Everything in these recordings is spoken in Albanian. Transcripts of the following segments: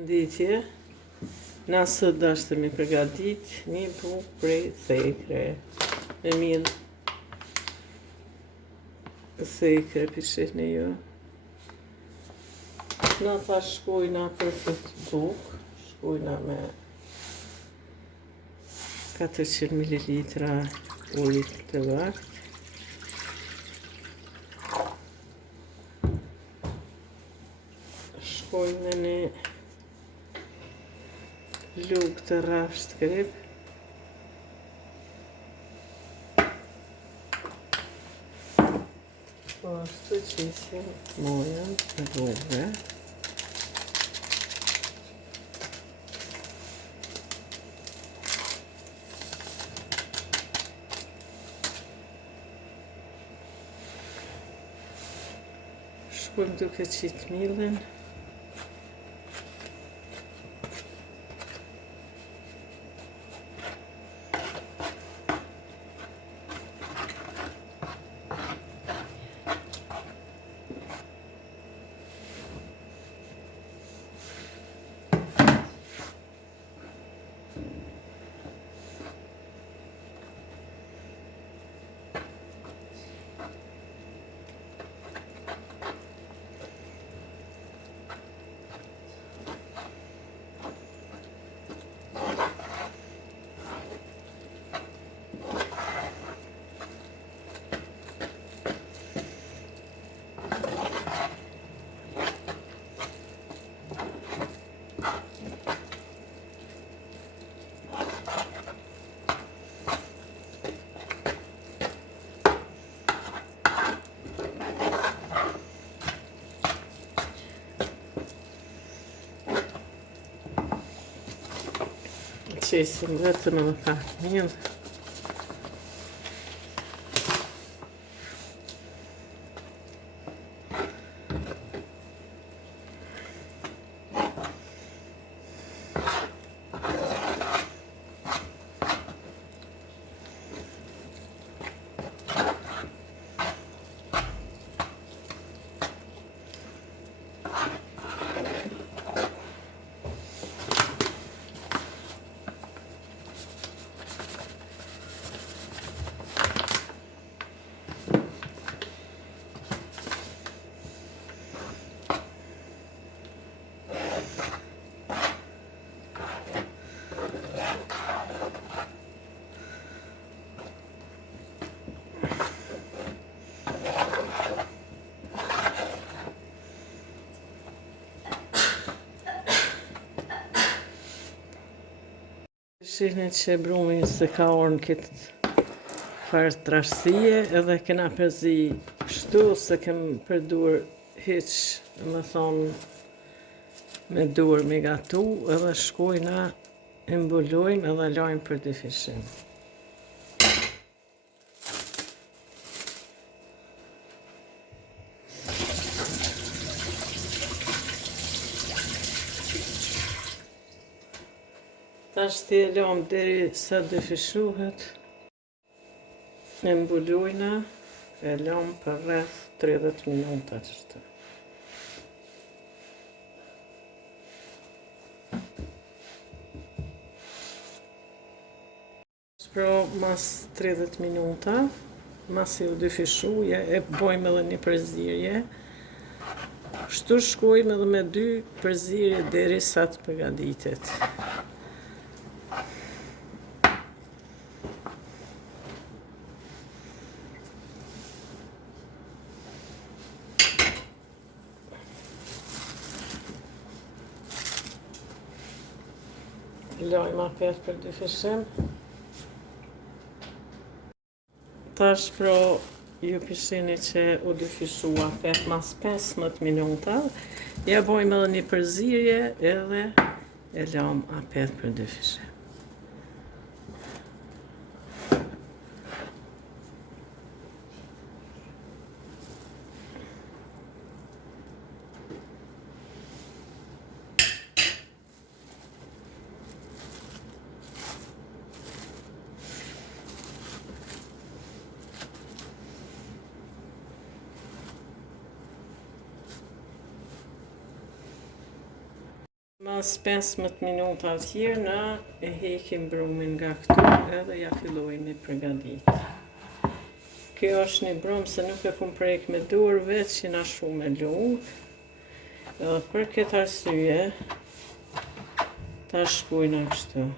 Nditje, nëse dashte mi përgatit një bukë prej thekre, me miell thekre pishihni ju. Na tha shkojna për këtë bukë, shkojna me 400 ml ujë të vakt. Shkojnë me një lugë të rafsht krip. Po ashtu qisim mojën të bukëve. Shkojmë duke qitë millin. Qesim vetëm edhe pak miell. Shihni që brumi se ka orën këtë farë trashësie edhe kena përzi shtu se kem përdur hiq, më thonë, me dur me gatu edhe shkojna e mbulojmë edhe lajmë për dyfishim. Tash ti e lëm deri sa dyfishohet. E mbulojna, e lëm për rreth 30 minuta qështu. Pra mas 30 minuta, masi u dyfishuje, e bojmë edhe një përzierje. Shtu shkojmë edhe me 2 përzierje deri sa të përgatitet. Lajmë apet për dyfishim. Tash pro ju pishini që u dyfishua apet mas 15 minuta. Ja bojmë edhe një përzierje edhe e lajmë apet për dyfishim. Pas 15 minuta tjerë na e hekim brumin nga këtu edhe ja fillojmë përgatit. Kjo është një brum se nuk e kum prek me dur, veç që na shumë e lungë. Edhe për këtë arsye ta shkojna kështu.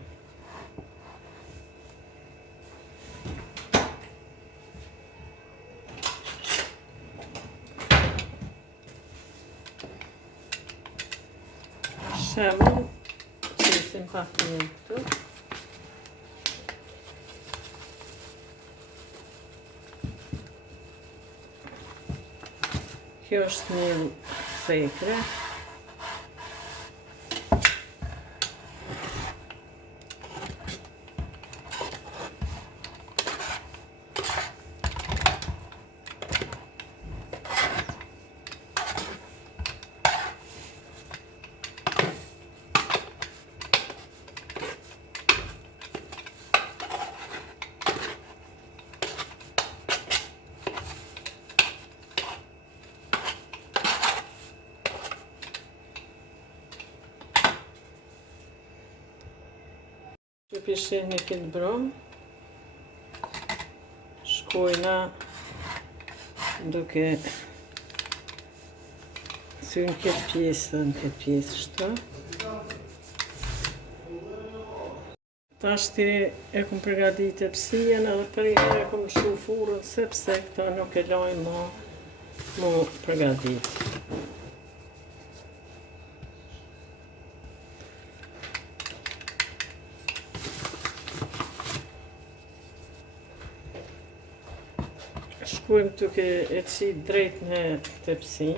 Shemull, qisim pak një këtu. Kjo është një thekre. Që pishihni këtë brum, shkojna duke thyrë këtë pjesë dhe në këtë pjesë shtë. Tashti e kum përgadit e pësien edhe për i e kum shu furën sepse këta nuk e lajnë më përgadit. Shkojmë duke e qit drejt në tepsi.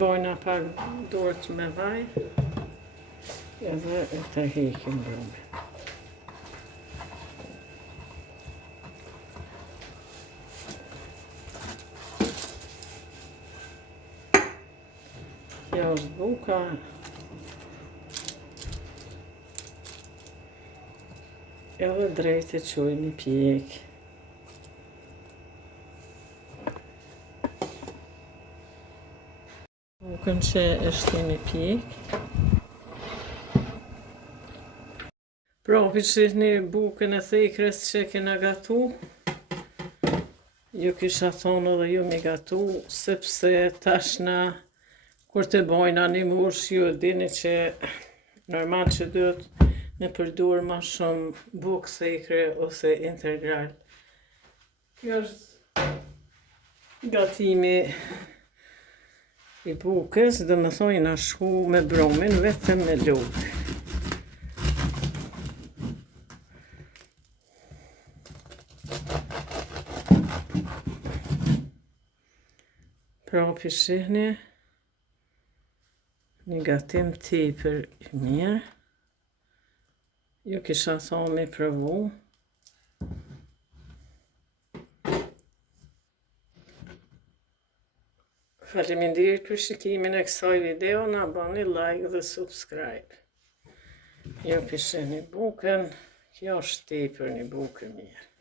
Bojna pak dorët me vaj edhe e tërheqim brumin. Kjo është buka. Edhe drejt e qojmë i pjek. Bukën që e shtim i pjek. Pra, pishihni bukën e thekres që kena gatu. Ju kisha thonë edhe ju mi gatu, sepse tashna kur të bojna një mush, ju dini që normal që duhet me përdur ma shumë bukë thekre ose integral. Kjo është gatimi i bukës, dhe më thojnë na shku me brumin vetëm me lukë. Pra pishihni, një gatim tepër i mirë. Ju kisha thonë me provu. Faleminderit për shikimin e kësaj video, na bani like dhe subscribe. Ju pishihni bukën, kjo është tepër një bukë mirë.